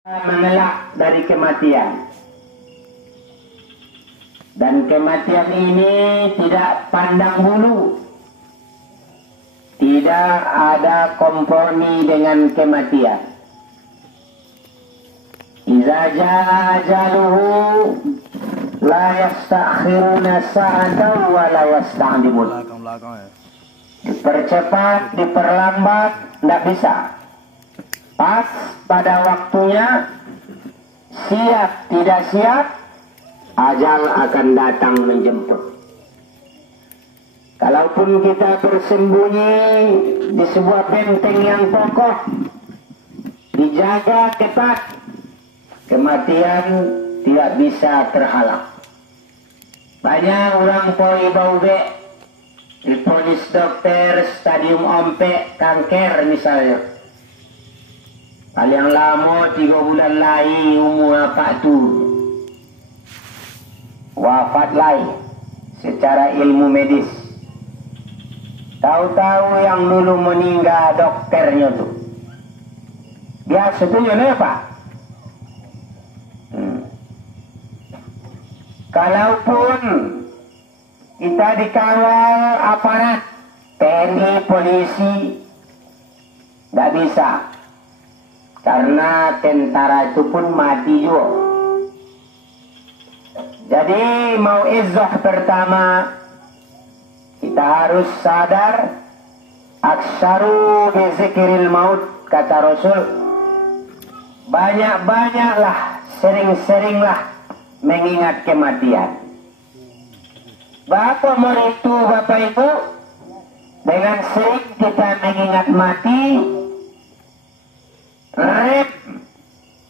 mengelak dari kematian. Dan kematian ini tidak pandang bulu. Tidak ada kompromi dengan kematian. Iza jaa ajaluhu la yastakhiruna sa'atan wa la yasta'dimun. Dipercepat, diperlambat, tidak bisa. Pas pada waktunya, siap tidak siap, ajal akan datang menjemput. Kalaupun kita bersembunyi di sebuah benteng yang kokoh, dijaga ketat, kematian tidak bisa terhalang. Banyak orang poi baube, diponis dokter stadium ompe kanker misalnya. Paling lama 3 bulan lagi umur apa tu wafat lagi secara ilmu medis. Tahu-tahu yang dulu meninggal dokternya tu dia setuju apa? Kalaupun kita dikawal aparat TNI, polisi, tidak bisa. Karena tentara itu pun mati juga. Jadi mau izzah pertama, kita harus sadar aksaru bi zikril maut, kata Rasul. Banyak-banyaklah, sering-seringlah mengingat kematian. Bapak meritu, Bapak Ibu, dengan sering kita mengingat mati, rem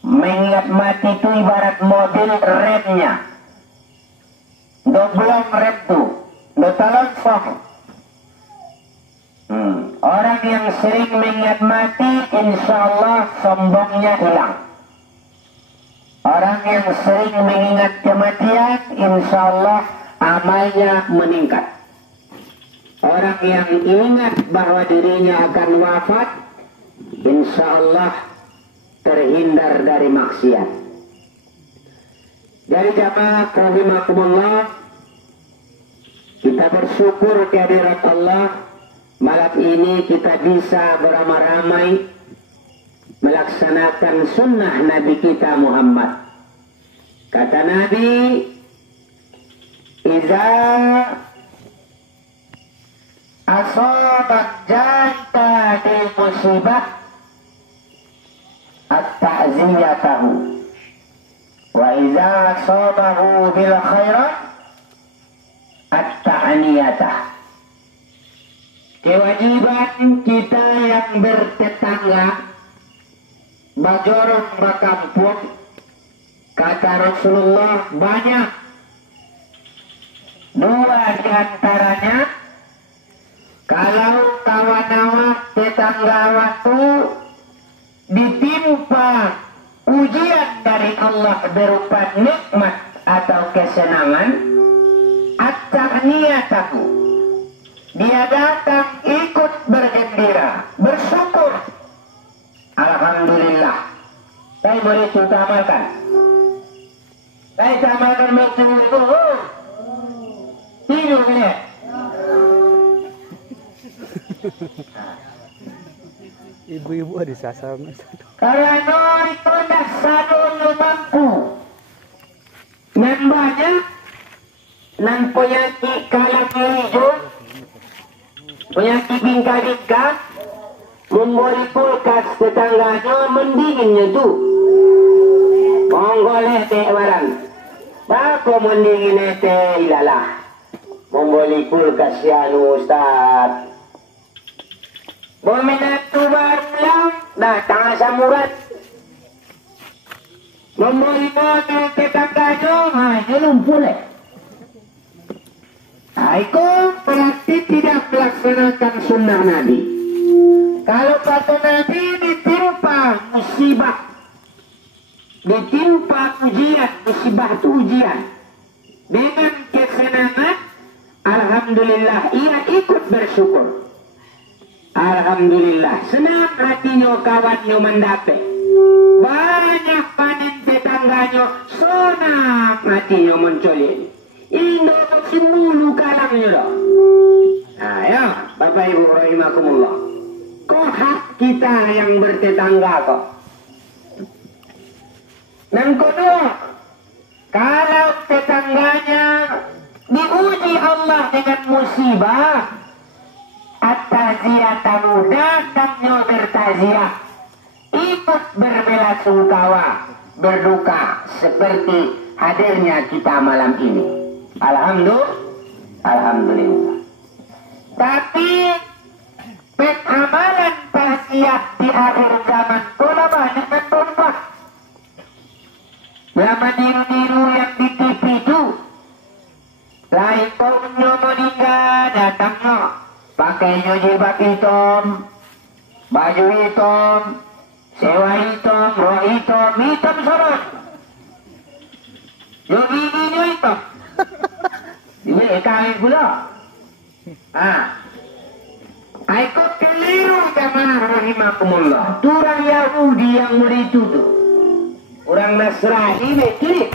mengingat mati itu ibarat mobil remnya. Belum rem tuh, talon sok. Orang yang sering mengingat mati, insya Allah sombongnya hilang. Orang yang sering mengingat kematian, insya Allah amalnya meningkat. Orang yang ingat bahwa dirinya akan wafat, insya Allah terhindar dari maksiat. Jadi jamaah rahimakumullah, kita bersyukur kehadirat Allah. Malam ini kita bisa beramai-ramai melaksanakan sunnah Nabi kita Muhammad. Kata Nabi, iza asabat janta di musibah at-ta'ziyatahu wa iza asabahu bil khairat at-ta'niyatah. Kewajiban kita yang bertetangga bajorong bakampung, kata Rasulullah, banyak. 2 diantaranya, kalau kawan-kawan tetangga waktu ditimpa ujian dari Allah berupa nikmat atau kesenangan, at-ta'niyatahu, dia datang ikut bergembira, bersyukur. Alhamdulillah. Saya boleh kita amalkan. Saya amalkan betul itu. Tidur ni. Ibu-ibu ada sasar. Kalau itu dah sadun mampu. Membanya nan penyakit kalang hijau, penyakit bingka-bingka, membeli kulkas tetangganya mendinginnya tu. Monggoleh teh barang. Bako mendingin teh ilalah. Membeli kulkas sianu Ustaz. Meminat tu barulang datang samurat. Membeli mobil tetangganya, ini lumpuh leh. Itu berarti tidak melaksanakan sunnah Nabi. Kalau kata Nabi ditimpa musibah, ditimpa ujian, musibah itu ujian, dengan kesenangan, alhamdulillah ia ikut bersyukur. Alhamdulillah senang hatinya kawannya mendapat. Banyak panen tetangganya, sonang matinya mencolin. Indo semulu kalangnya dah. Nah ya, Bapak Ibu rahimakumullah. Kok hak kita yang bertetangga kok? Dan kedua, kalau tetangganya diuji Allah dengan musibah, at-taziyatamu, datangnya bertaziah, ikut berbelasungkawa, berduka seperti hadirnya kita malam ini. Alhamdulillah. Tapi amalan taziah di akhir zaman pula banyak bertumpah. Lama niru-niru yang di TV itu, lain kaumnya meninggal, datangnya pakai jilbab hitam, baju hitam, sewa hitam, roh hitam, hitam sorot. Yang giginya hitam. Dia kawin pula. Ikut keliru jamaah rahimakumullah. Itu orang Yahudi yang dituduh. Orang Nasrani betul.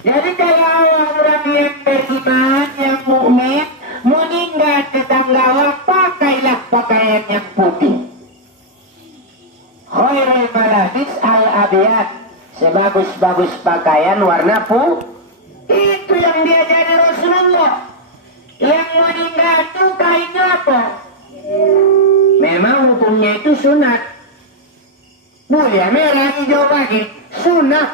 Jadi kalau orang yang beriman, yang mukmin meninggal tetangga, pakailah pakaian yang putih. Khairul malabis al-abiyat, sebagus-bagus pakaian warna putih. Itu yang diajari Rasulullah. Yang meninggal itu kainnya apa? Memang hukumnya itu sunat. Boleh merah hijau lagi, sunat.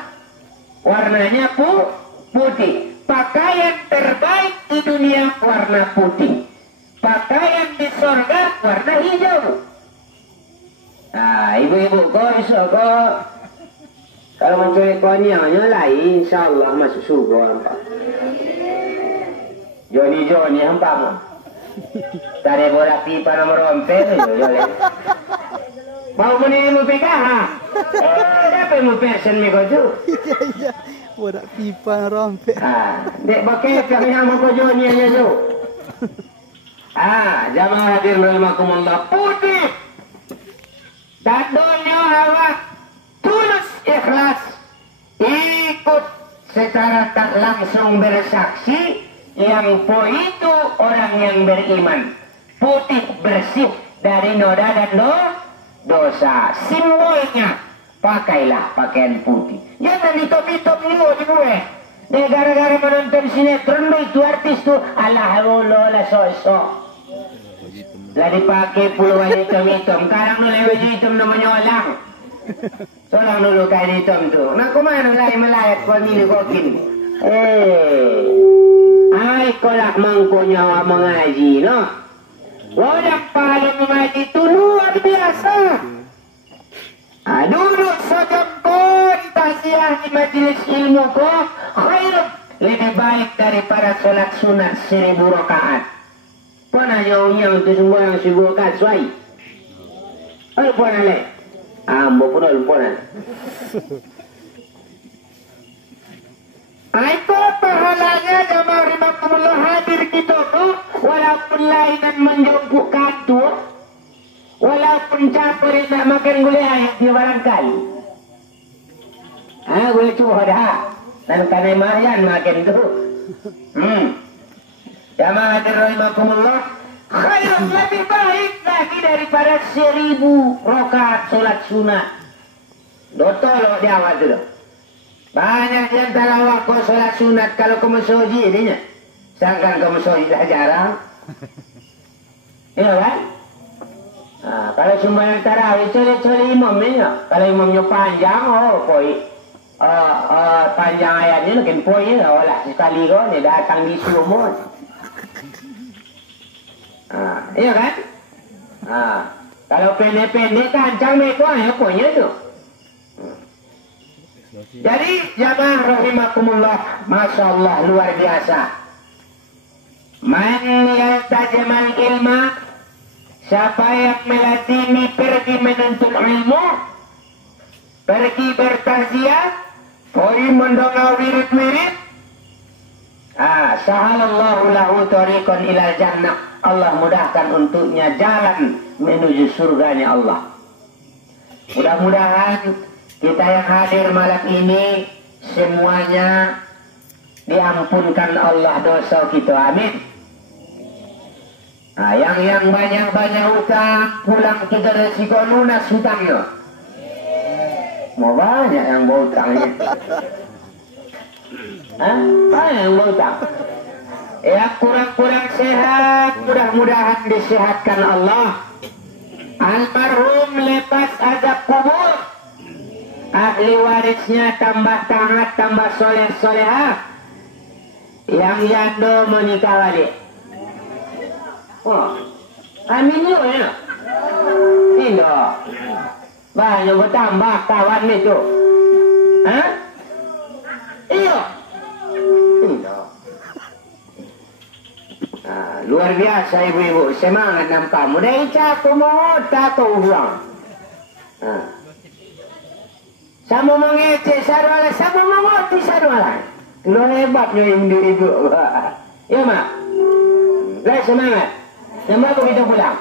Warnanya putih. Pakaian terbaik di dunia warna putih. Pakaian di surga warna hijau. Nah, ibu-ibu kok kalau mencuri konyolnya lain, insya Allah masuk surga hampa. Joni hampa mah. Tadi bola pipa nomor rompet Joni. Mau menini mau PKH. Siapa yang mau person mi kau tu? Iya. Bola pipa rompet. Dek pakai kami mau kau Joni aja tu. Jamaah hadir rahimakumullah, putih. Dadonya awak tulus ikhlas, ikut secara tak langsung bersaksi yang po itu orang yang beriman, putih bersih dari noda dan dosa. Simbolnya pakailah pakaian putih. Jangan hitam-hitam di gue. Gara-gara menonton sinetron itu artis tuh Allah sok-sok. Lah dipakai puluhan hitam-hitam. Karang nu lewat hitam na menyolang. Solang dulu kain hitam tuh. Nah kemana lagi melayat kau ini kokin? Ay kolak mangko nyawa mengaji, no? Wadak pahala mengaji itu luar biasa. Duduk sejengkol tasiah di majelis ilmu kok khairun, lebih baik daripada sholat sunat 1000 rakaat. Pernah jauhnya untuk semua yang 1000 rakaat suai. Ayo pernah le. Ambo pun pernah. Itu pahalanya jamaah rahimakumullah hadir kita tuh, walaupun lain dan menjemput kantor, walaupun campur nak makan gulai ayam di barangkali. Gulai cuba dah. Dan kanai mayan makan tu. Jamaah hadir rahimakumullah, khair lebih baik lagi daripada 1000 rakaat solat sunat. Dotol dia awak tu. Banyak yang tarawak kau solat sunat kalau kau mesoji dia. Sangkan kau mesoji dah jarang. Ya kan? Kalau sembahyang tarawih curi-curi imam ni. Kalau imamnya panjang, panjang ayatnya makin poin lah. Sekali kau ni datang di sumur. Iya kan? Kalau pendek-pendek kancang mereka ya poinnya tu. Jadi jamaah rahimakumullah, masya Allah luar biasa. Man yaltajamal ilma, siapa yang melazimi pergi menuntut ilmu, pergi bertaziah, pergi mendongau wirid-wirid, sahalallahu lahu tariqan ilal jannah. Allah mudahkan untuknya jalan menuju surganya Allah. Mudah-mudahan kita yang hadir malam ini semuanya diampunkan Allah dosa kita. Amin. Nah, yang banyak-banyak utang pulang kita resiko lunas hutangnya. Mau banyak yang mau utang ini. Banyak yang mau utang. Ya kurang-kurang sehat, mudah-mudahan disehatkan Allah. Almarhum lepas azab kubur, ahli warisnya tambah taat, tambah soleh-solehah. Yang janda menikah balik. Oh, amin yuk ya. Ini banyak bertambah kawan itu. Hah? Iya. Nah, luar biasa ibu-ibu, semangat nampak. Mudah icah kumut, tak ulang. Sama mengecek sarwala, sama mengoti sarwala. Luar hebatnya ibu-ibu. Ya mak, lah semangat. Nama aku kita pulang.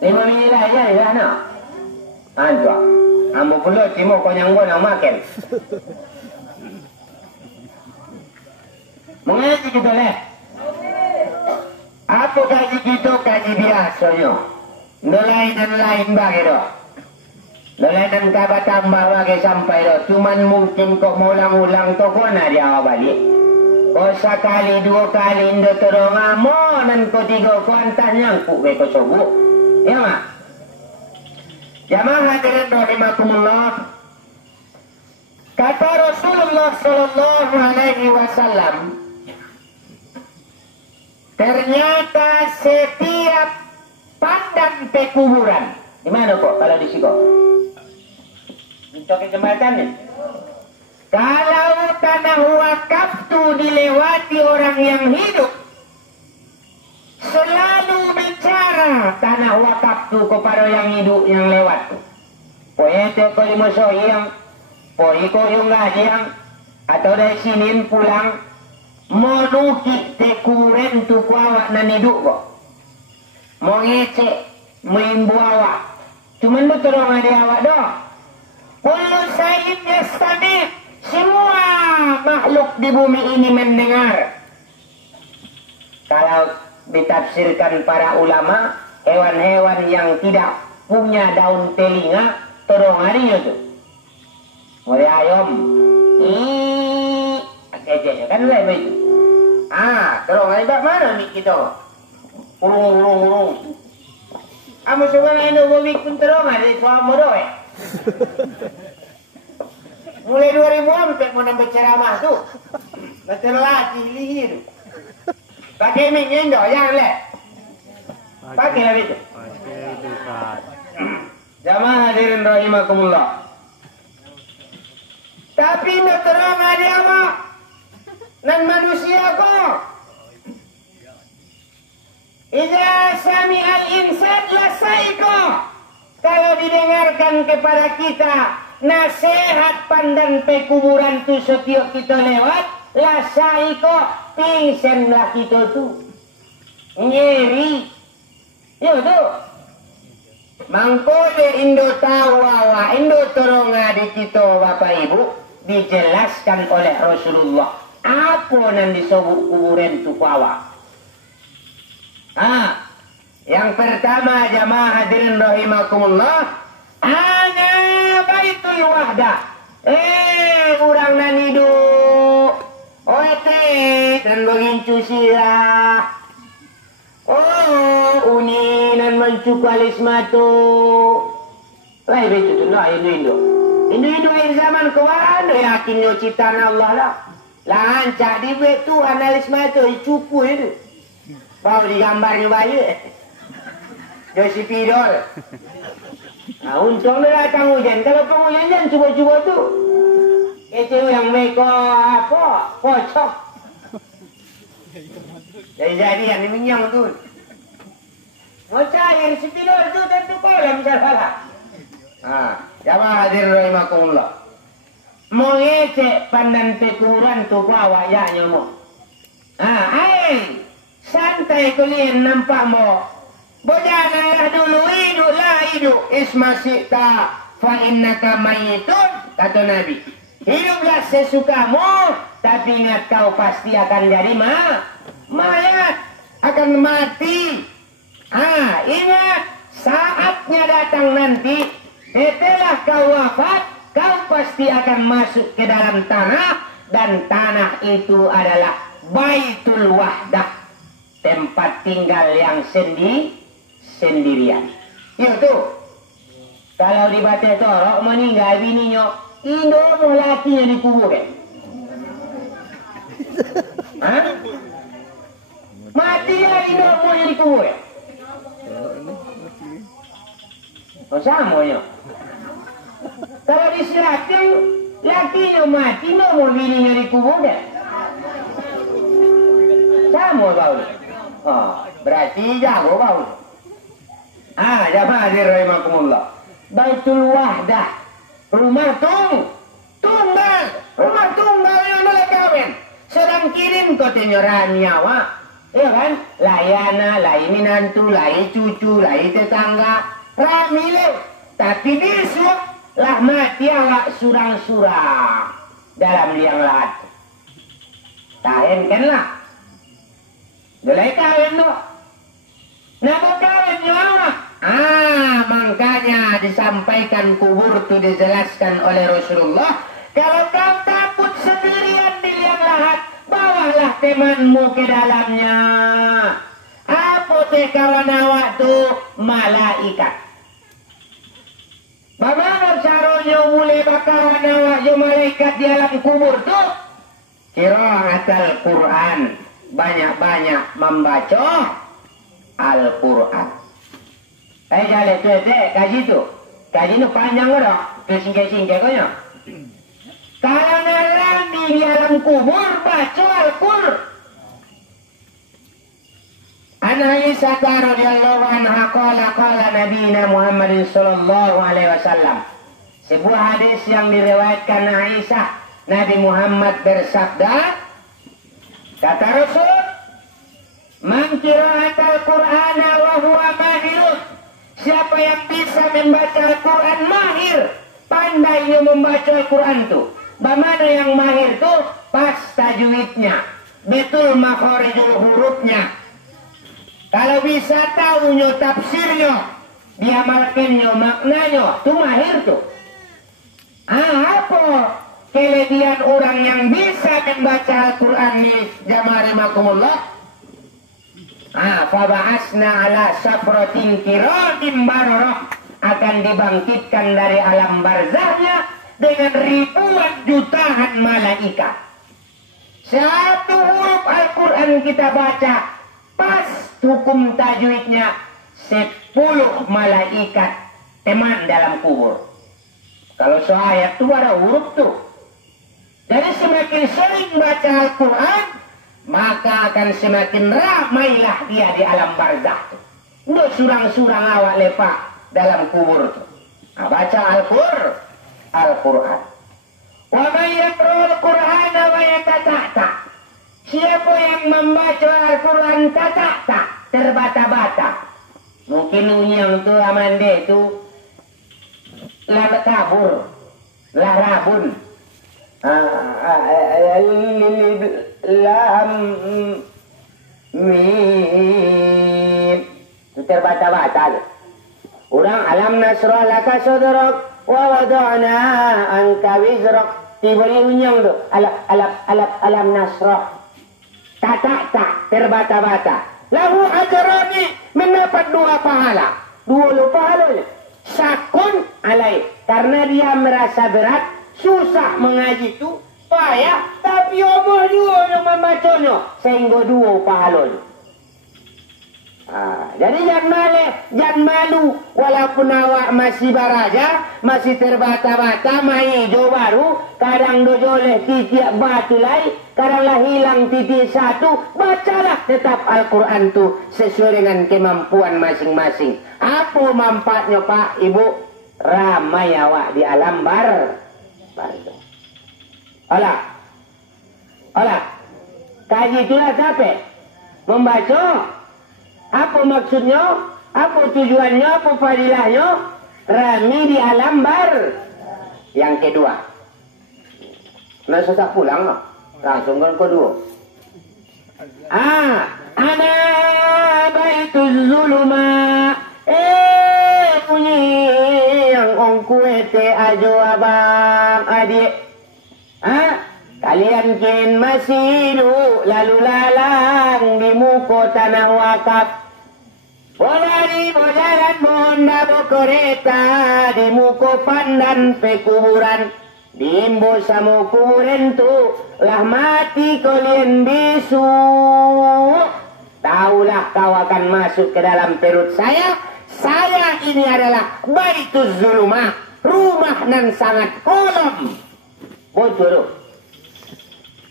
5 minit lah aja ya nak. Antua, ambo pulau timur kau yang nak makan. Mengaji kita leh. Apa kaji kita kaji biasanya. Nelayan dan lain bagi doh. Nelayan dan kabar tambah bagi sampai doh. Cuman mungkin kau mau ulang-ulang tu kau nak dia balik. Kau sekali dua kali indo terong amo dan kau tiga kau antah nyangkuk ke kau sobuk. Ya mak. Jamaah hadirin rahimakumullah. Kata Rasulullah sallallahu alaihi wasallam, ternyata setiap pandang pekuburan. Di mana kok kalau di siko? Di jembatan ni. Kalau tanah wakaf tu dilewati orang yang hidup, selalu bicara tanah wakaf tu kepada yang hidup yang lewat tu. Poye tu kau dimusuh yang, poye kau yang yang, atau dari sini pulang. Monukit tekuren tu kuawak nan hidup kok. Mau ngecek, meimbu awak. Cuman betul orang ada awak doh. Kullu sayyid yastami. Semua makhluk di bumi ini mendengar. Kalau ditafsirkan para ulama, hewan-hewan yang tidak punya daun telinga, terong harinya tu. Mulai ayam. Kejeknya kan lah itu. Terong hari bak mana mik kita? Urung. Amo sebenarnya itu mik pun terong ada suami doh Mulai 2000 sampai mau nambah ceramah tu. Betul latih lihir. Pakai mik nyendo jangan leh. Pakai lah itu. Pakai itu Ustaz. Jamaah hadirin rahimakumullah. Tapi nak terong ada apa? Nan manusia kok. Iza sami al-insan lasaiko. Kalau didengarkan kepada kita nasihat pandan pekuburan tu setiap kita lewat, lasaiko pingsanlah kita tu. Nyeri. Ya tu. Mangkode Indo tawawa, Indo torong di kita Bapak Ibu dijelaskan oleh Rasulullah. Apa yang disebut kuburan tu kawa? Yang pertama jamaah hadirin rahimakumullah, ana baitul wahdah. Orang nan hidup. Dan begincu sirah. Uni nan mencukualis matu. Lai betul tu lah Indo. Indo air zaman kawan, yakinnya ciptaan Allah lah. Lancak di bed tu analis mata cupu itu. Baru digambarnya baik. Josi Pidol. Untung dia datang hujan. Kalau penghujan jangan cuba-cuba tu. Itu yang mereka apa? Pocok. Jadi-jadian minyang tu. Mau cair si Pidol tu tentu kolam salah. Jamaah hadirin rahimakumullah. Mengecek pandan pekuburan tu bawa ya nyomo. Santai kalian nampak mo. Bojanganlah dulu hidup lah hidup. Ismasyikta fa innaka mayitun, kata Nabi. Hiduplah sesukamu, tapi ingat kau pasti akan jadi mayat, akan mati. Ingat, saatnya datang nanti, setelah kau wafat, kau pasti akan masuk ke dalam tanah, dan tanah itu adalah Baitul Wahdah, tempat tinggal yang sendirian. Itu kalau di Bate Torok meninggal bininya, Indo mau lakinya dikubur kan? Mati ya Indo mau dikubur kan? Oh samanya. Kalau disiratin lakinya mati mau bininya dikubur kan? Sama bau. Oh, berarti jago bau. Jamaah rahimakumullah. Baitul Wahdah, rumah tunggal, rumah tunggal yang mulai kawin. Sedang kirim katanya nyawa, ya kan? Layana, lai minantu, lai cucu, lai tetangga, ramile. Tapi besok lah mati awak surang-surang dalam liang lahat. Tahen kan lah. Mulai kawin no. Nama kawin nyawa. Makanya disampaikan kubur itu dijelaskan oleh Rasulullah. Kalau kau takut sendirian di liang lahat, bawalah temanmu ke dalamnya. Apa teh kawan awak tu? Malaikat. Bagaimana caranya mulai bakaran awak je malaikat di alam kubur tu? Qiraatul Quran. Banyak-banyak membaca Al-Quran. Jalan tu, kaji tu. Kaji tu panjang ke tak? Singkat-singkat kau nya. Kalau nalang di alam kubur, baca Al-Quran. An Aisyah radhiyallahu anha qala Nabi Muhammad sallallahu alaihi wasallam. Sebuah hadis yang diriwayatkan Aisyah, Nabi Muhammad bersabda, kata Rasul, man qira'atal Qur'ana wa huwa mahirun. Siapa yang bisa membaca Al-Quran mahir, pandainya membaca Al-Quran itu. Bagaimana yang mahir itu? Pas tajwidnya, betul makhorijul hurufnya. Kalau bisa tahunya tafsirnya, diamalkannya maknanya, itu mahir tuh. Apa kelebihan orang yang bisa membaca Al-Quran ini? Jamaah rahimakumullah. Faba'asna ala safratin kiratin bararah, akan dibangkitkan dari alam barzahnya dengan ribuan jutaan malaikat. Satu huruf Al-Quran kita baca, pas hukum tajwidnya 10 malaikat teman dalam kubur. Kalau seayat itu ada huruf tuh. Jadi semakin sering baca Al-Quran, maka akan semakin ramailah dia di alam barzah. Untuk surang-surang awak lepak dalam kubur itu. Baca Al-Quran. Wa man yaqra'ul Qur'ana wa yatata'ta. Siapa yang membaca Al-Quran tata'ta, terbata-bata. Mungkin unyang tu amande tu lah kabur, lah rabun. Lam mim itu terbata-bata. Orang alam nasrah laka sadrak wa wada'na anka wizrak. Diberi unyang tu alam nasrah. Tak terbata-bata. Lahu ajrani, mendapat 2 pahala. 2 pahalanya. Sakun alai, karena dia merasa berat, susah mengaji itu, payah, tapi omong dua yang membacanya, sehingga 2 pahalanya. Jadi jangan malu, walaupun awak masih baraja, masih terbata-bata, hijau baru, kadang dojoleh titik batu lain, kadanglah hilang titik 1, bacalah tetap Al-Quran itu sesuai dengan kemampuan masing-masing. Apa manfaatnya Pak, Ibu? Ramai awak di alam barzah. Olah, kaji itulah capek. Membaca. Apa maksudnya? Apa tujuannya, apa fadilahnya? Rami di alam bar. Yang kedua, nggak susah pulang, no? Langsung kan kedua. Ana baituz zuluma. Bunyi yang ongkuete ajo abang adik. Kalian kin masih hidup lalu lalang di muka tanah wakaf. Bolari jalan monda kereta di muka pandan pekuburan. Dimbo sama kuburan tu lah mati kalian bisu. Taulah kau akan masuk ke dalam perut saya. Saya ini adalah Baituz Zulumah, rumah nan sangat kolam. Bocor.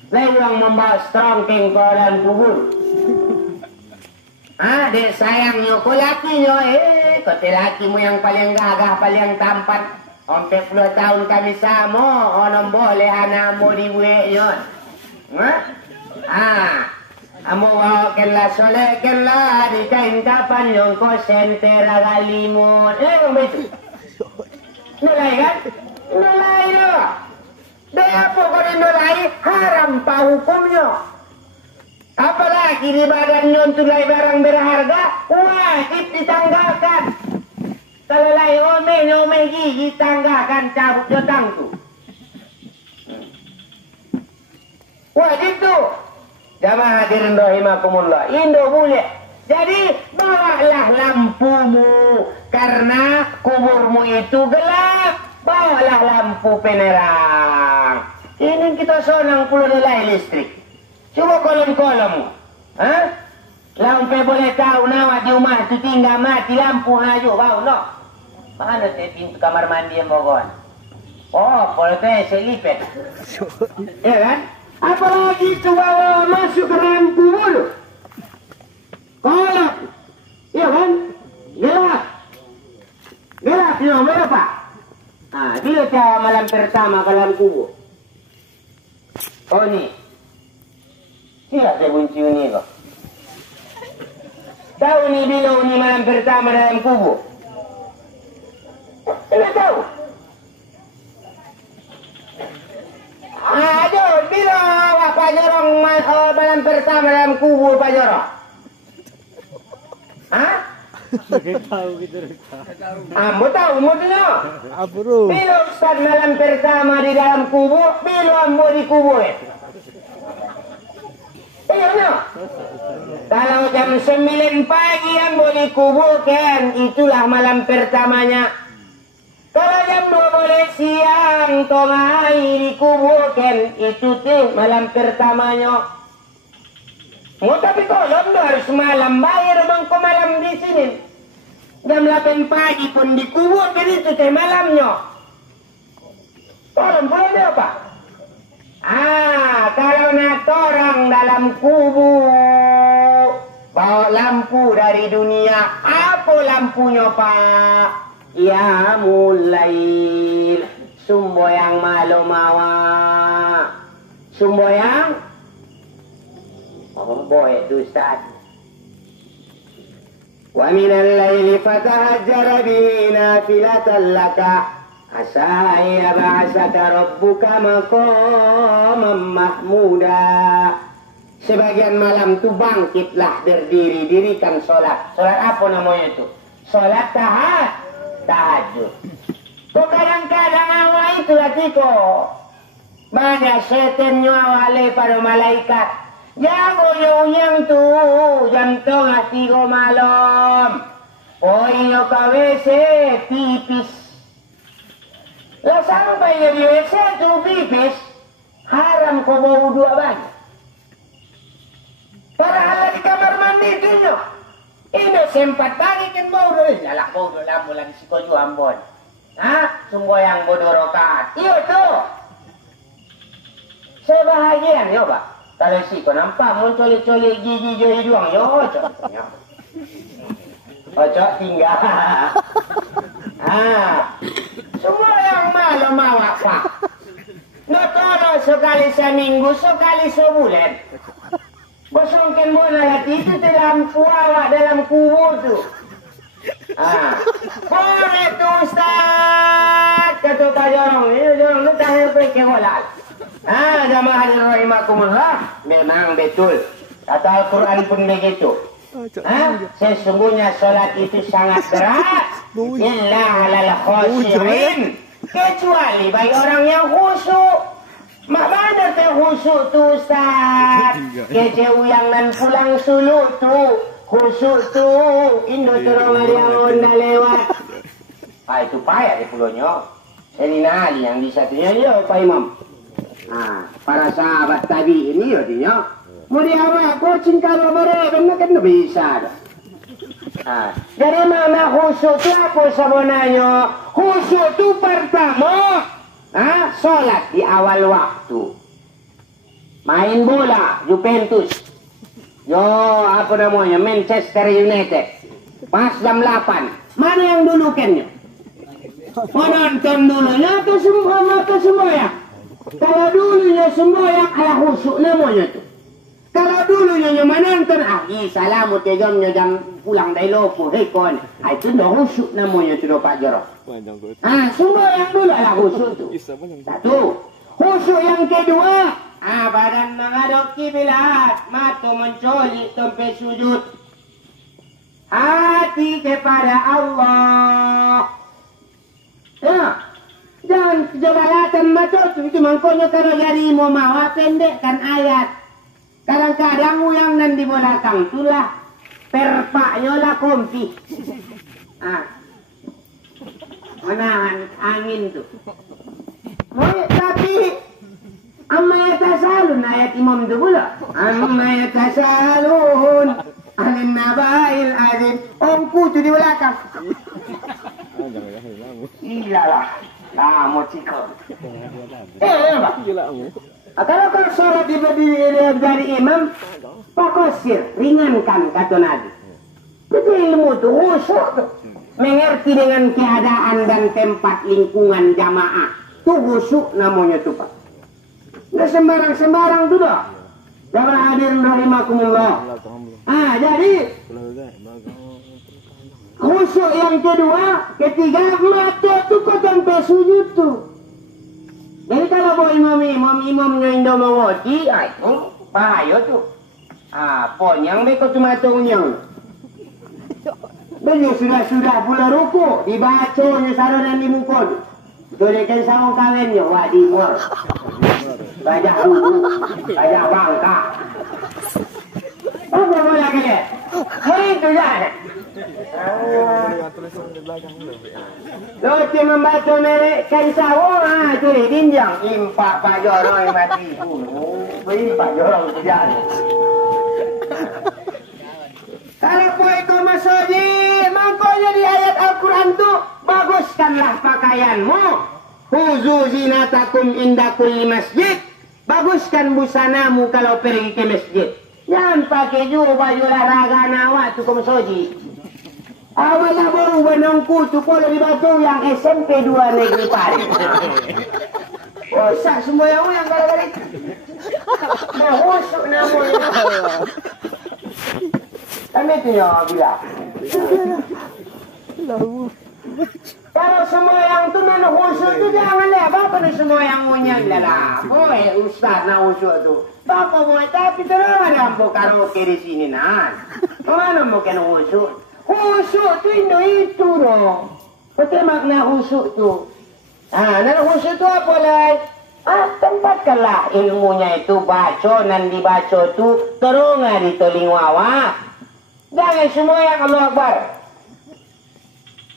Saya yang membawa strongking ke dalam kubur. Dek sayangnya ko lakinya, kote lakimu yang paling gagah, paling tampan. Sampai 10 tahun kami sama, orang boleh anak mau dibuat yon. Amo wawakanlah, solekanlah, di kain kapan yung ko sentera galimon. Ang begitu. Nulay kan? Nulay na. Daya po ko rin nulay, haram pa hukumnya. Apalagi di badan nyo tulay barang berharga, wajib ditanggakan. Kalau lain ome gigi tanggakan cabut jotang tu. Wajib tu. Jamaah hadirin rahimakumullah. Indo boleh. Jadi bawalah lampumu karena kuburmu itu gelap. Bawalah lampu penerang. Ini kita sonang puluh nilai listrik. Coba kolom-kolom. Lampu boleh tahu nawa di rumah itu tinggal mati lampu haju bau no. Mana teh pintu kamar mandi yang bawa? Oh, kalau teh selipet. Ya kan? Apalagi itu bawa masuk ke dalam kubur. Kolom. Ya kan? Gelap. Gelap ya, berapa? Bila cara malam pertama ke dalam kubur. Oh ni. Siapa saya bunci ni kok? Tahu ni bila ni malam pertama dalam kubur? Tidak tahu. Aduh, bila Pak Jorong malam pertama dalam kubur Pak Jorong? Tahu kita tahu. Ambo tahu modelnya. Abro. Bila Ustaz malam pertama di dalam kubur, bila ambo di kubur. Iya. Kalau jam 9 pagi ambo dikuburkan, itulah malam pertamanya. Kalau jam 12 siang tengah hari dikuburkan, itu tuh malam pertamanya. Tapi kolom harus malam bayar bangko malam di sini. Jam 8 pagi pun dikuburkan itu teh malamnya. Kolom boleh apa? Kalau nak orang dalam kubur bawa lampu dari dunia, apa lampunya Pak? Ya mulai sumboyang malumawa, sumboyang boy Ustaz. Wa minal laili fatahajjar bihi nafilatan laka asa yab'asaka rabbuka maqaman mahmuda. Sebagian malam tu bangkitlah berdiri, dirikan sholat. Sholat apa namanya itu? Sholat tahajud. Kok kadang-kadang awal itu latiko banyak setannya awalnya pada malaikat. Jangan yang tu jam tengah 3 malam. Poinnya ke WC pipis. Lah sampai di WC tu pipis, haram kau bawa wudu abang. Padahal di kamar mandi tu nyo. Ini sempat pagi kan bau dulu. Jalak bau dulu ambulan si koju ambon. Sungguh yang bodoh rokaat. Iyo tuh. Sebahagian yo Pak. Kalau si kau nampak muncul-colek gigi jari juang yo contohnya. Ocok tinggal. Semua yang malu mawak Pak. Notoro sekali seminggu, sekali sebulan. Bosongkan bola hati itu dalam awak dalam kubur tu. Boleh tu Ustaz. Kata Pak Jorong ni tak sampai ke golak. Jamaah hadirin rahimakumullah. Memang betul. Kata Al-Quran pun begitu. Sesungguhnya solat itu sangat berat. Illa halal khosyirin. Kecuali bagi orang yang khusyuk. Mak mana teh khusyuk tu Ustaz? Kece uyang dan pulang sulu tu. Khusyuk tu. Indo terong yang onda lewat. Itu payah di pulaunya. Selina Ali yang di satunya ya Pak Imam. Para sahabat tadi ini ya dia. Mau diawak kucing kalau mereka kan bisa. Dari mana khusyuk itu apa sebenarnya? Khusyuk itu pertama, sholat di awal waktu. Main bola, Juventus. Apa namanya, Manchester United. Pas jam 8. Mana yang dulu kennya? Menonton dulunya atau semua ya? Kalau dulunya semua yang ala khusyuk namanya tuh. Kalau dulunya menonton, salam jamnya jam pulang dari lopo, kon. Itu dah khusyuk namanya tuh Pak Jorok. Semua yang dulu ala khusyuk tuh. Satu. Khusyuk yang kedua, badan menghadap kiblat, mata mencolok sampai sujud. Hati kepada Allah. Jangan kejogalatan mata itu mangkonya kalau jadi mau mawa pendekkan ayat. Kadang-kadang yang nan di belakang itulah perpaknya lah kompi. Menahan angin tuh. Tapi amma yatasalun ayat imam itu pula. Amma yatasalun alin nabail azim. Ongku tu di belakang. Iyalah. Mau cikgu. Kalau kau sholat dari imam, pakosir, ringankan kata Nabi. Itu ilmu itu khusyuk. Mengerti dengan keadaan dan tempat lingkungan jamaah. Itu khusyuk namanya itu Pak. Nggak sembarang-sembarang itu dah. Jamaah hadirin rahimakumullah. Jadi khusyuk yang kedua, ketiga, mata itu kau sampai sujud tuh. Jadi kalau bawa imamnya Indo mengoti, itu bahaya tuh. Ponyang mereka cuma tungnyang. Beliau sudah pula ruku, dibacanya saluran di muka. Dolekan sama kawennya, wah di muar. Bajak ruku, bajak bangka. Apa mau lagi dia? Itu dah. Loti membaca mereka sahur, itu dinjang. Impak Pak Jorong yang mati. Beri Pak Jorong kejar. Kalau poin kau masoji, makanya di ayat Al-Quran tu baguskanlah pakaianmu. Huzu zinatakum inda kulli masjid. Baguskan busanamu kalau pergi ke masjid. Jangan pakai juga baju olahraga nawak tu kau masoji. Awalah baru benongku tu kalau di Batu yang SMP 2 Negeri Pari. Sak semua yang gara-gara itu. Nah, husuk namanya. Kami itu ya bilang. Kalau semua yang tu nan husuk tu jangan lah. Bapak ni semua yang munyang lah. Boy, ustaz nak husuk tu. Bapak boy tapi terus ada ambo karaoke di sini nan. Mana mungkin husuk? Khusyuk tu itu dong. Betul makna khusyuk tu. Dan khusyuk tu apa lagi? Tempatkanlah ilmunya itu baca dan dibaca tu terus di teling wawa. Jangan semua yang Allah Akbar.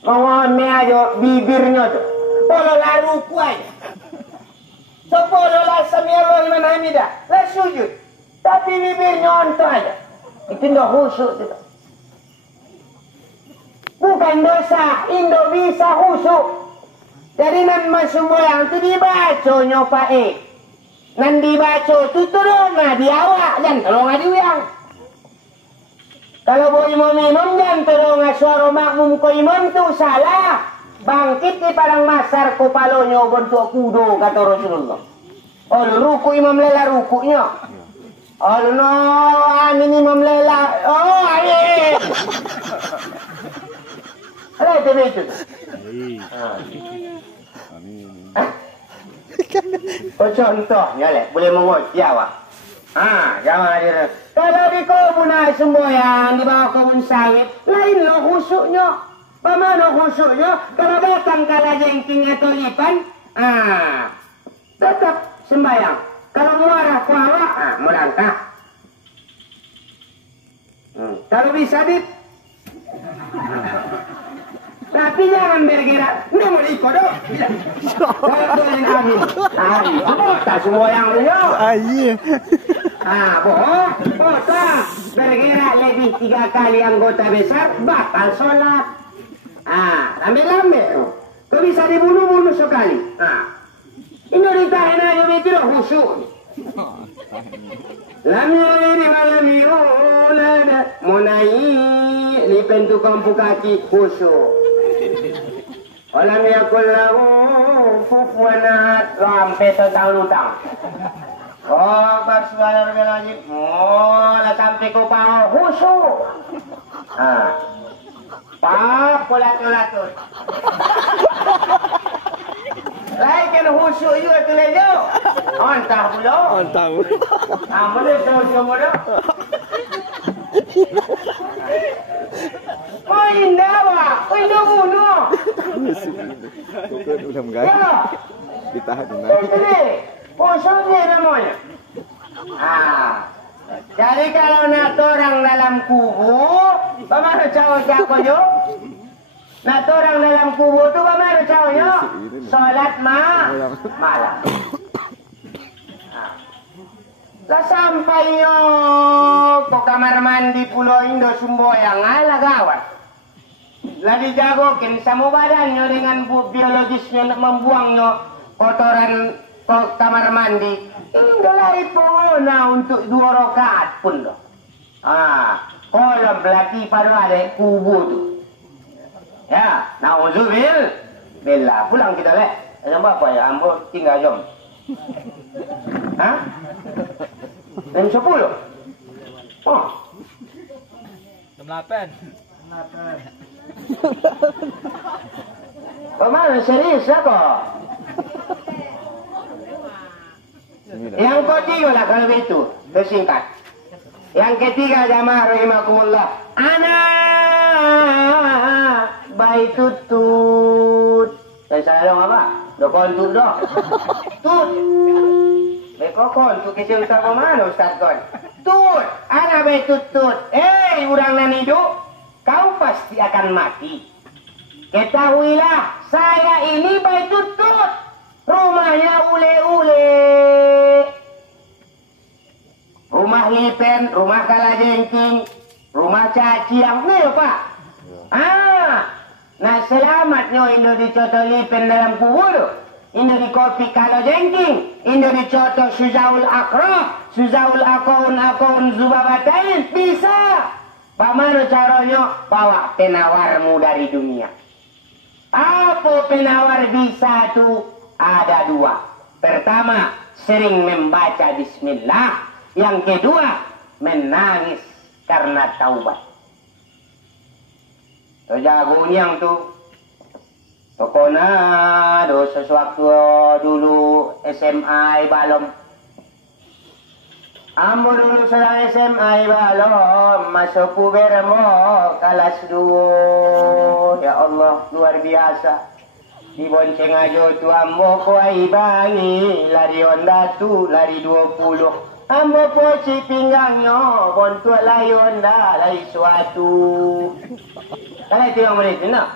Ngomongnya aja bibirnya tu. Polo lalu kuat. Sepolo lah sami Allah liman hamidah. Lah sujud. Tapi bibirnya onto aja. Itu dah khusyuk tu. Bukan dosa, Indo bisa khusyuk. Jadi nan semua yang tu dibaca nyopae. Nan dibaca tu turun di awak dan tolong di uyang. Kalau boleh imam dan tolong suara makmum ko imam tu salah. Bangkit di padang masar ko palonyo bentuk kudo kata Rasulullah. Ruku imam lela rukunya. Ini imam lela. Ada itu itu. Oh contohnya le, boleh mengerti awak. Jangan ada. Kalau di kebun semboyan di bawah kebun sawit, lain lo khusuknya. Bagaimana khusuknya? Kalau datang kala jengking atau lipan, tetap sembayang. Kalau muarah ku awak, melangkah. Kalau bisa dit. Tapi jangan bergerak. Ini mau ikut dong. Kalau doain amin. Tak semua yang dia. Iya. Bohong. Potong. Bergerak lebih 3 kali anggota besar, batal sholat. Lambe-lambe. Kau bisa dibunuh-bunuh sekali. Ini ditahan aja itu dah khusyuk. Lam yalid wa lam yulad. Munai ni pintu kampu kaki khusyuk. Walam yakul lahu kufuwan ahad. Sampai tertang-lutang. Oh, bersuara lagi. Lah sampai kau pahal khusyuk. Polat-polat. Laikan khusyuk juga tu lejo. Entah pula. Boleh semua dah. Kau indah wak. Kau indah bunuh. Bukan udah menggait. Ya. Ditahan di Jadi, khusyuk ni namanya. Jadi kalau nak orang dalam kubur, bagaimana cara yo? Nak orang dalam kubur tu bagaimana caranya? Salat malam. Lah sampai yo ke kamar mandi Pulau Indo semboyang ala gawat. Lah dijagokin sama badannya dengan biologisnya membuangnya kotoran ke kamar mandi. Hingga lari pona untuk 2 rakaat pun dah. Kalau belati pada ada kubur tu. Ya, na'udzubillah. Pulang kita leh. Nampak apa ya? Ambo tinggal jom. Jam 10. Jam 8. Bagaimana serius lah kok? Yang ketiga lah kalau begitu, tersingkat. Yang ketiga jamaah rahimakumullah. Anak bayi tutut. Dan saya dong apa? Dah kontut dah. Tut. Baik kontut kecil tak mana Ustaz kon? Tut. Anak bayi tutut. Urang nan hidup, kau pasti akan mati. Ketahuilah, saya ini bayi tutut. Rumahnya ule-ule. Rumah lipen, rumah kalajengking, rumah caciang. Ni Pak. Nah selamatnya Indo dicoto lipen dalam kubur. Indo di kopi kalajengking. Indo dicoto Suzaul Akroh. Suzaul akaun zubabatain. Bisa. Bagaimana caranya? Bawa penawarmu dari dunia. Apa penawar bisa tu? Ada 2. Pertama, sering membaca bismillah. Yang kedua, menangis karena taubat. Jago yang tu. Pokoknya sesuatu dulu SMA balom. Ambo dulu sedang SMA balom. Masuk pubermo kelas 2. Ya Allah, luar biasa. Di bonceng aja tu ambo ko ai bangi lari Honda tu lari 20 ambo poci pinggangnya bontu lari Honda lari suatu kalau itu yang boleh nak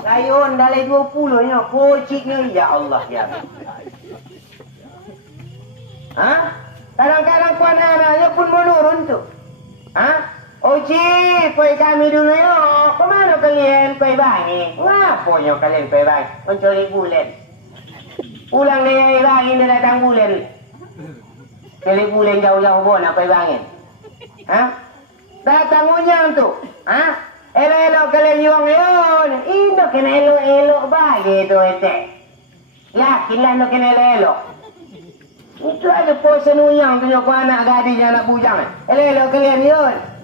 lari Honda lari 20 nya pocinya ya Allah ya kadang-kadang puan anaknya pun menurun tu Oci, koi kami dulu yo. Kemana kalian koi bangi? Ngaponya kalian koi bangi? Mencuri bulan. Pulang dari bangi dia datang bulan. Curi bulan jauh-jauh bona koi bangi. Datang unyang tu. Elo-elo kalian yuang yon. Indo kena elo-elo bagi tu ete. Yakinlah no kena elo-elo. Itu ada posen unyang tu nyok anak gadis anak bujang. Elo-elo kalian yon.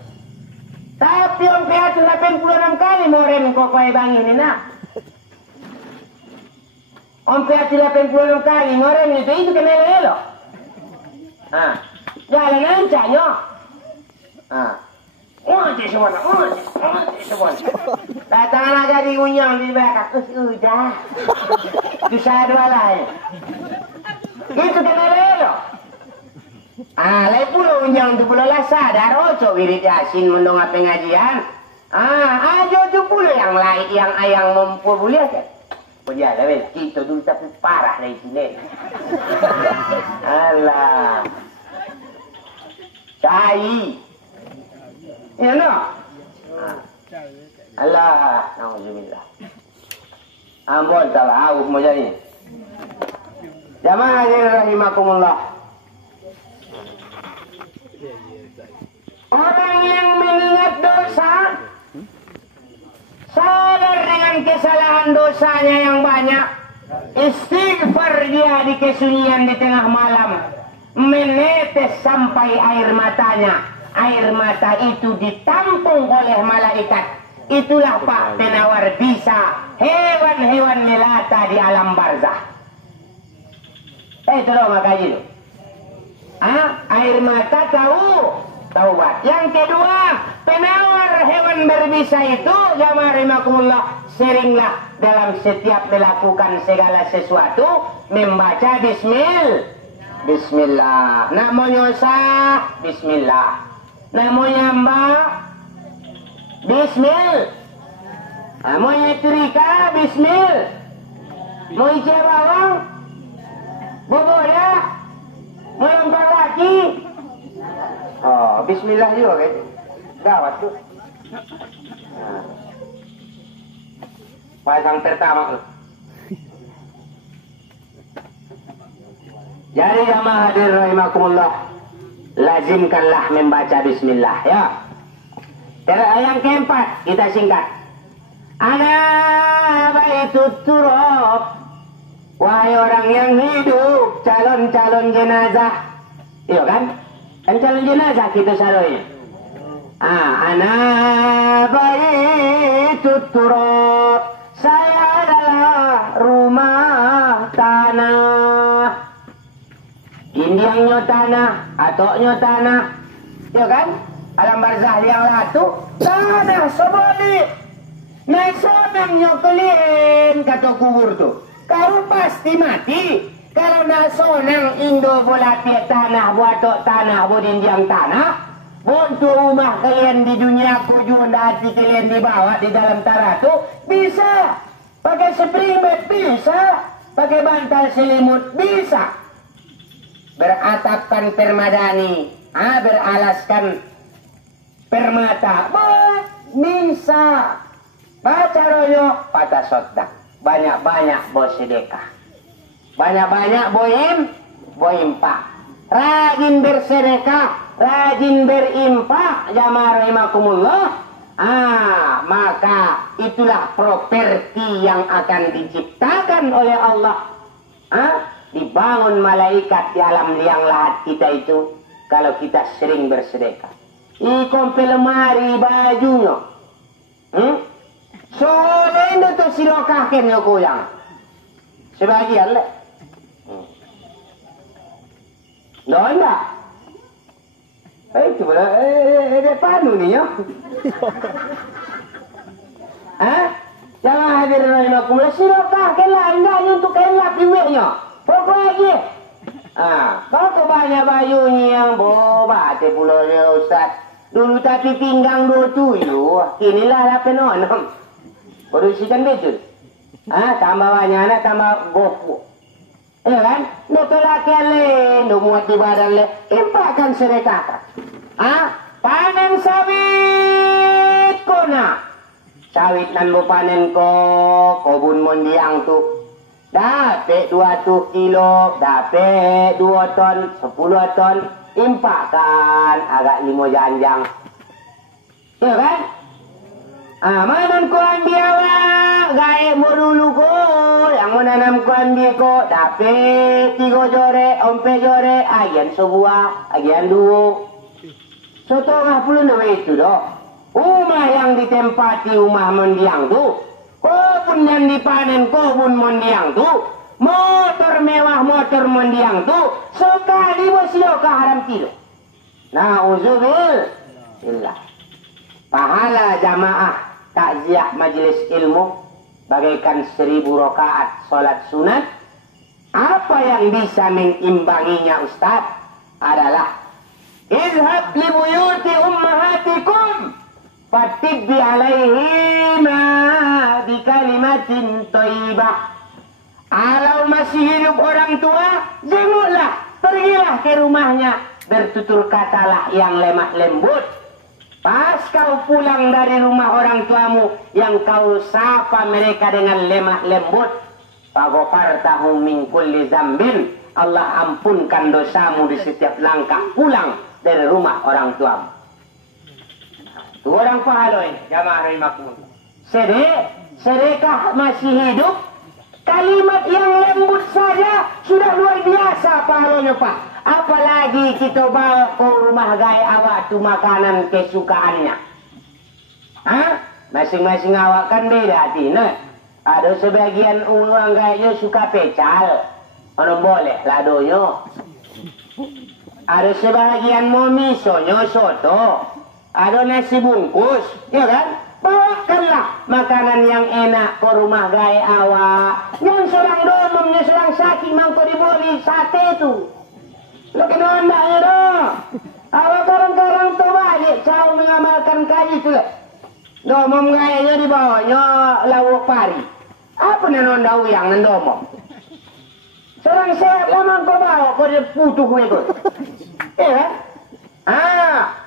Tapi om pihak 86 kali morem kok kaya bangin ini nak. Om pihak 86 kali morem itu kena elok. Jalan ancanya. Onde semua. Datang agak diunyang di belakang. Udah. Itu saya dua lain. Itu kena elok. Lai pulau unyang tu pulau lah sadar ojo wirid yasin mendongak pengajian. Ajo tu pulau yang lain yang ayang mempur boleh kan? Boleh lah weh, kita dulu tapi parah dari sini. Alah. Cai. Ya no. Allah, nauzubillah. Ampun salah aku mau jadi. Jamaah rahimakumullah. Orang yang mengingat dosa, sadar dengan kesalahan dosanya yang banyak, istighfar dia di kesunyian di tengah malam, menetes sampai air matanya. Air mata itu ditampung oleh malaikat. Itulah Pak penawar bisa hewan-hewan melata di alam barzah. Itu loh makanya itu. Air mata tahu taubat. Yang kedua, penawar hewan berbisa itu jamaah rahimakumullah, seringlah dalam setiap melakukan segala sesuatu membaca bismillah. Namanya sah, bismillah. Namanya mbak, bismillah. Namanya trika, bismillah. Mau ije bawang, boboda, mau lempar lagi. Oh, bismillah juga kan? Gawat tuh. Pasang pertama tuh. Jadi jamaah hadir rahimakumullah, lazimkanlah membaca bismillah ya. Yang keempat kita singkat. Ana baitut turab. Wahai orang yang hidup, calon-calon jenazah. Iya kan? Kan calon jenazah kita saronya. Ana baitut turab. Saya adalah rumah tanah. Indiangnya tanah, atoknya tanah. Ya kan? Alam barzah yang latu, tanah sebalik. Naik sonangnya kelien, kata kubur tuh. Kau pasti mati. Kalau nak sonang Indo bola tiap tanah, buat tanah, buat indiang tanah. Untuk rumah kalian di dunia, kujun hati kalian dibawa di dalam tanah tuh, bisa. Pakai spring bed bisa. Pakai bantal selimut bisa. Beratapkan permadani, beralaskan permata, bisa. Baca royo, patah sodak. Banyak-banyak bersedekah. Banyak-banyak boimpak. Rajin bersedekah, rajin berimpak, jamaah rahimakumullah. Maka itulah properti yang akan diciptakan oleh Allah. Dibangun malaikat di alam liang lahat kita itu kalau kita sering bersedekah. Kompel lemari bajunya. Soalnya itu tuh silokahkan ya kuyang. Sebagian lah. Loh enggak. Itu boleh. Depan nih ya. Jangan hadir rahimakumullah. Silokahkan lah. Enggak untuk elak iweknya. Pokoknya. Kalau banyak bayunya yang boba. Pulau ya Ustaz. Dulu tapi pinggang 2 tuyul. Kinilah 8 berusikan betul. Tambah banyak anak, tambah gopu. Ya kan? Betul laki le, muat di badan le. Impakkan sedekah. Panen sawit kona. Sawit nan bo panen ko, kobun mondiang tu. Dapat 2 kilo, dapat 2 ton, 10 ton. Impakkan agak 5 janjang. Ya kan? Manan ko ambil awak, gaib mo dulu ko, yang menanam ko ambil ko, dapat 3 jore, 4 jore, agian sebuah, agian 2. So 30 nama itu doh. Rumah yang ditempati rumah mendiang tu, kebun yang dipanen kebun mendiang tu, motor mewah motor mendiang tu, sekali bersio ke haram kilo. Na'udzubillah. Pahala jamaah takziah majelis ilmu bagaikan 1000 rakaat salat sunat. Apa yang bisa mengimbanginya Ustaz adalah izhab li buyuti ummahatikum fatibbi alaihima bi kalimatin thayyibah. Kalau masih hidup orang tua, jenguklah, pergilah ke rumahnya, bertutur katalah yang lemah lembut. Pas kau pulang dari rumah orang tuamu, yang kau sapa mereka dengan lemah lembut, fagofartahu min kulli zambin, Allah ampunkan dosamu di setiap langkah pulang dari rumah orang tuamu. Itu orang pahaloi, jamaah rahimakumullah. Sedekah masih hidup, kalimat yang lembut saja sudah luar biasa pahalanya Pak. Apalagi kita bawa ke rumah gaya awak tu makanan kesukaannya. Masing-masing awak kan beda tina. Ada sebagian orang gaya suka pecal, orang boleh ladonya. Ada sebagian mau misonya soto, ada nasi bungkus, ya kan? Bawakanlah makanan yang enak ke rumah gaya awak. Yang serang domemnya serang sakit mangko diboli sate itu. Lo kena andaknya dah. Awak kadang-kadang tu balik jauh mengamalkan kaji tu lah. Domem gayanya dibawanya lawak pari. Apa nan onda uyang nan domem? Serang sehat lah mangko bawa kau dia putuh ikut. Eh?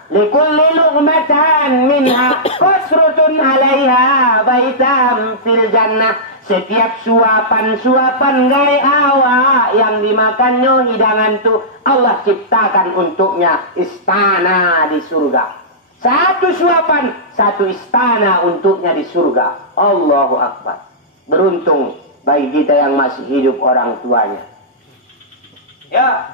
Likulli luqmatan minha qasrutun alaiha baitam fil jannah. Setiap suapan-suapan gaya awak yang dimakannya hidangan tu Allah ciptakan untuknya istana di surga. Satu suapan, satu istana untuknya di surga. Allahu Akbar. Beruntung bagi kita yang masih hidup orang tuanya. Ya.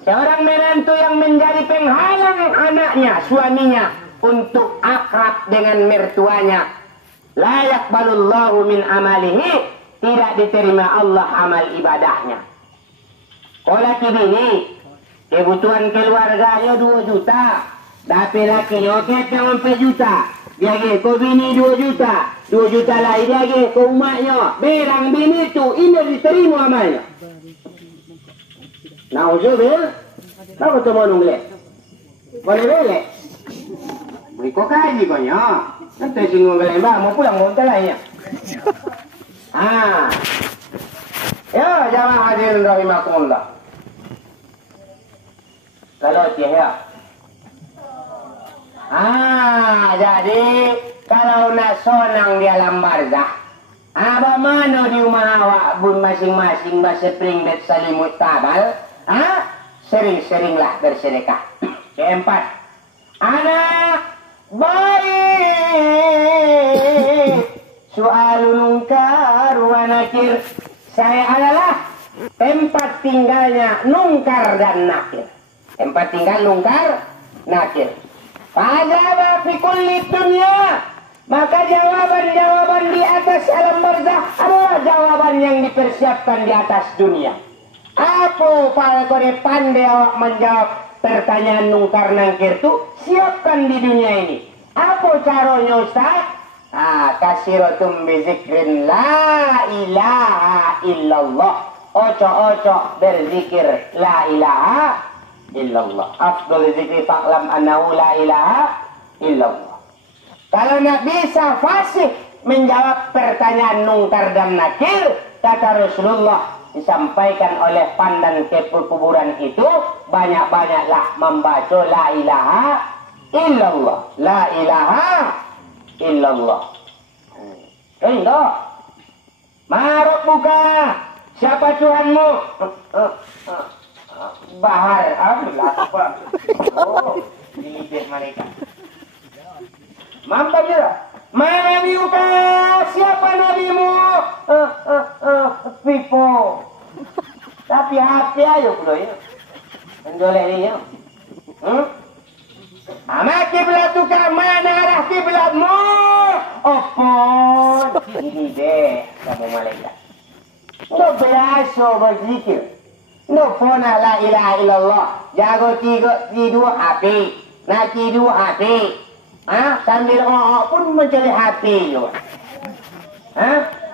Seorang menantu yang menjadi penghalang anaknya, suaminya, untuk akrab dengan mertuanya. La yaqbalullahu min amalihi, tidak diterima Allah amal ibadahnya. Kalau kini, kebutuhan keluarganya 2 juta, tapi lakinya kepeng 4 juta. Dia kau bini 2 juta, 2 juta lagi dia kau umatnya. Berang bini tu, ini diterima amalnya. Nauzubillah, baru tu mau nunggu. Boleh boleh. Beri kau kaji kau nya. Nanti singgung kelembah mau pulang mau lainnya. Ya jamaah hadirin rahimakumullah. Kalau ya. Jadi kalau nak sonang di alam barzah, apa mana di rumah awak bun masing-masing bahasa pringdet salimut tabal. Sering-seringlah bersedekah. Keempat, anak baik. Soalun nungkar wa nakir. Saya adalah tempat tinggalnya nungkar dan nakir. Tempat tinggal nungkar, nakir. Fajaba fi kulli dunya. Maka jawaban-jawaban di atas alam barzah adalah jawaban yang dipersiapkan di atas dunia. Apa kalau kau pandai awak menjawab pertanyaan nungkar nangkir itu, siapkan di dunia ini. Apa caranya Ustaz? Kasiratum bizikrin la ilaha illallah. Oco-oco berzikir la ilaha illallah. Afdal zikri fa'lam annahu la ilaha illallah. Kalau nak bisa fasih menjawab pertanyaan nungkar dan nakir, kata Rasulullah, disampaikan oleh pandan ke kuburan itu, banyak-banyaklah membaca la ilaha illallah. La ilaha illallah. Enggak. Maruk buka. Siapa Tuhanmu? Bahar. Apa? Oh, bibir mereka. Mampam je lah. Nabiuka, siapa nabimu? Pipo. Tapi HP ayo pula ya. Mendoleh ni ya. Ama kiblatuka, mana arah kiblatmu? Opon. Ini deh kamu malaikat. No biasa berzikir. No pona la ilaha illallah. Jago tidur HP. Nak tidur HP. Sambil pun mencari HP juga.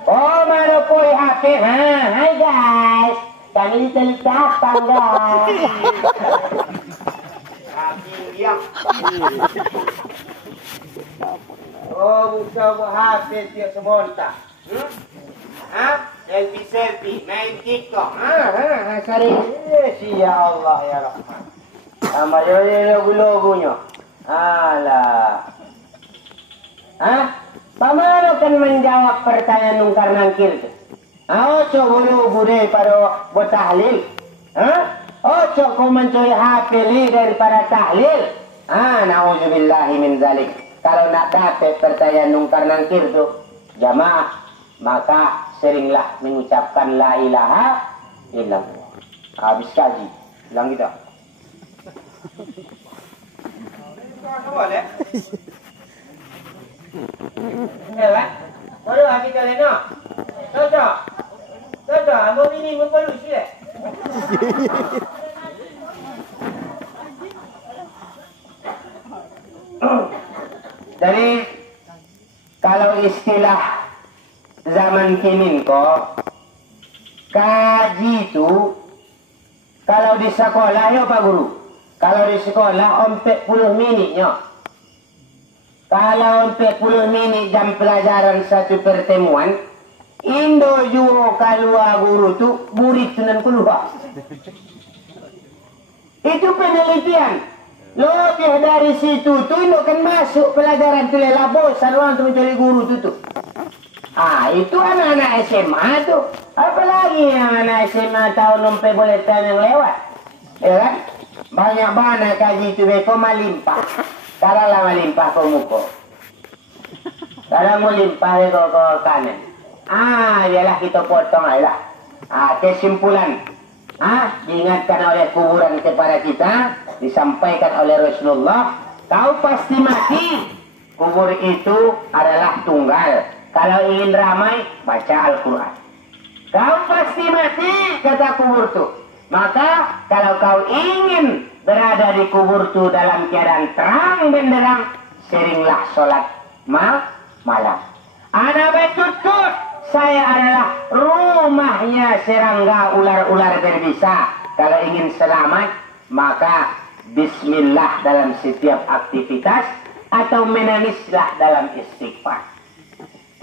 Oh, mana poi HP? Hai guys. Kami di telepon guys. Yang buka HP tiap semonta. Selfie, main TikTok. Sari. Ya Allah ya Rahman. Sama logo-logonya. Alah. Bagaimana kan menjawab pertanyaan nungkar nangkir itu? Ojo bulu budai pada buat tahlil. Ojo kau mencuri HP daripada tahlil. Na'udzubillahi min zalik. Kalau nak dapat pertanyaan nungkar nangkir itu, jamaah, maka seringlah mengucapkan la ilaha illallah. Habis kaji, bilang gitu. Boleh? Lah, baru lagi kalian no. Cocok, mau ini mau perlu sih. Jadi kalau istilah zaman kini kok kaji itu kalau di sekolah ya Pak Guru. Kalau di sekolah 40 minitnya. Kalau 40 menit jam pelajaran satu pertemuan, Indo juga keluar guru tu murid tenan keluar. Itu penelitian. Lebih dari situ tu Indo kan masuk pelajaran tu lela bosan orang tu mencari guru tu. Itu anak-anak SMA tu. Apalagi yang anak SMA tahun nompe boleh tahun yang lewat. Ya kan? Banyak-banyak kaji tu beko malimpah. Kalau lama limpah ke muka. Kalau mau limpah ke kanan. Ialah kita potong aja. Kesimpulan. Diingatkan oleh kuburan kepada kita. Disampaikan oleh Rasulullah. Kau pasti mati. Kubur itu adalah tunggal. Kalau ingin ramai, baca Al-Quran. Kau pasti mati, kata kubur itu. Maka kalau kau ingin berada di kubur itu dalam keadaan terang benderang, seringlah sholat malam. Ana betutut, saya adalah rumahnya serangga ular-ular berbisa. Kalau ingin selamat, maka bismillah dalam setiap aktivitas atau menangislah dalam istighfar.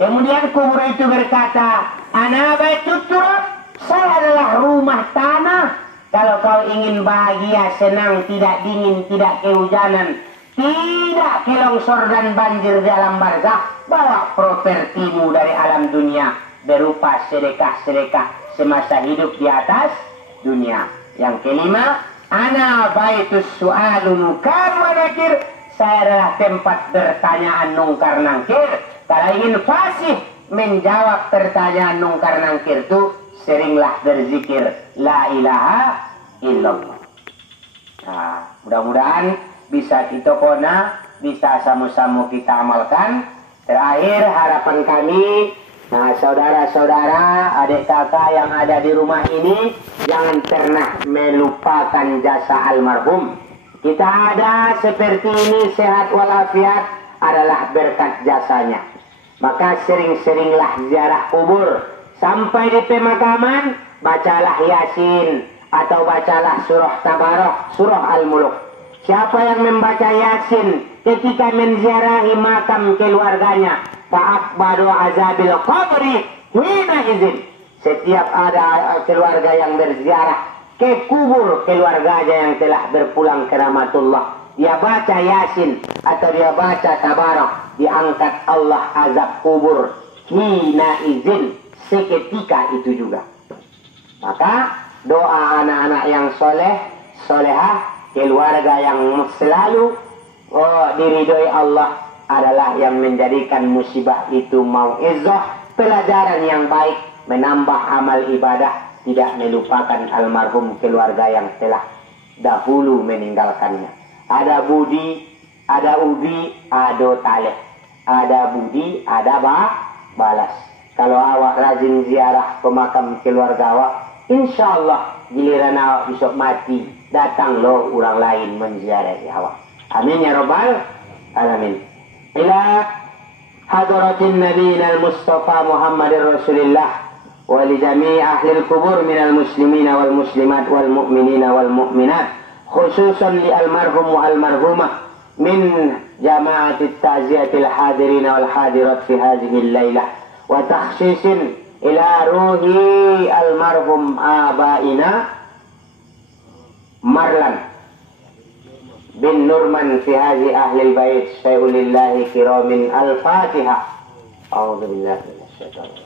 Kemudian kubur itu berkata, ana betutut, saya adalah rumah tanah. Kalau kau ingin bahagia, senang, tidak dingin, tidak kehujanan, tidak kelongsor dan banjir di alam barzakh, bawa propertimu dari alam dunia berupa sedekah-sedekah semasa hidup di atas dunia. Yang kelima, ana baitus su'alun nukar wa nakir, saya adalah tempat bertanyaan nungkar nangkir. Kalau ingin fasih menjawab pertanyaan nungkar nangkir itu, seringlah berzikir la ilaha illallah. Mudah-mudahan bisa kita kona, bisa sama-sama kita amalkan. Terakhir harapan kami, saudara-saudara, adik kakak yang ada di rumah ini, jangan pernah melupakan jasa almarhum. Kita ada seperti ini sehat walafiat adalah berkat jasanya. Maka sering-seringlah ziarah kubur. Sampai di pemakaman, bacalah Yasin atau bacalah surah Tabarok, surah Al-Muluk. Siapa yang membaca Yasin ketika menziarahi makam keluarganya, fa'akbadu azabil qabri hina izin. Setiap ada keluarga yang berziarah ke kubur keluarganya yang telah berpulang ke rahmatullah, dia baca Yasin atau dia baca Tabarok, diangkat Allah azab kubur hina izin, seketika itu juga. Maka doa anak-anak yang soleh, solehah, keluarga yang selalu diridhoi Allah adalah yang menjadikan musibah itu mau'izah, pelajaran yang baik, menambah amal ibadah, tidak melupakan almarhum keluarga yang telah dahulu meninggalkannya. Ada budi Ada ubi, ada taleh. Ada budi, ada balas. Kalau awak rajin ziarah ke makam keluarga awak, insya Allah giliran awak besok mati, datang loh orang lain menziarahi awak. Amin ya rabbal alamin. Ila hadratin nabiyina al-mustafa Muhammadir Rasulillah wa li jami' ahli al-qubur minal muslimina wal muslimat wal mu'minina wal mu'minat, khususan li almarhum wa almarhumah min jama'atit ta'ziyatil hadirin wal hadirat fi hadhihi al-lailah, wa takhsisin ila ruhi almarhum abaina Marlan bin Nurman fi hadhi ahli al-bait syai'ulillahi kiramin al-Fatihah. A'udzu billahi minasyaitonir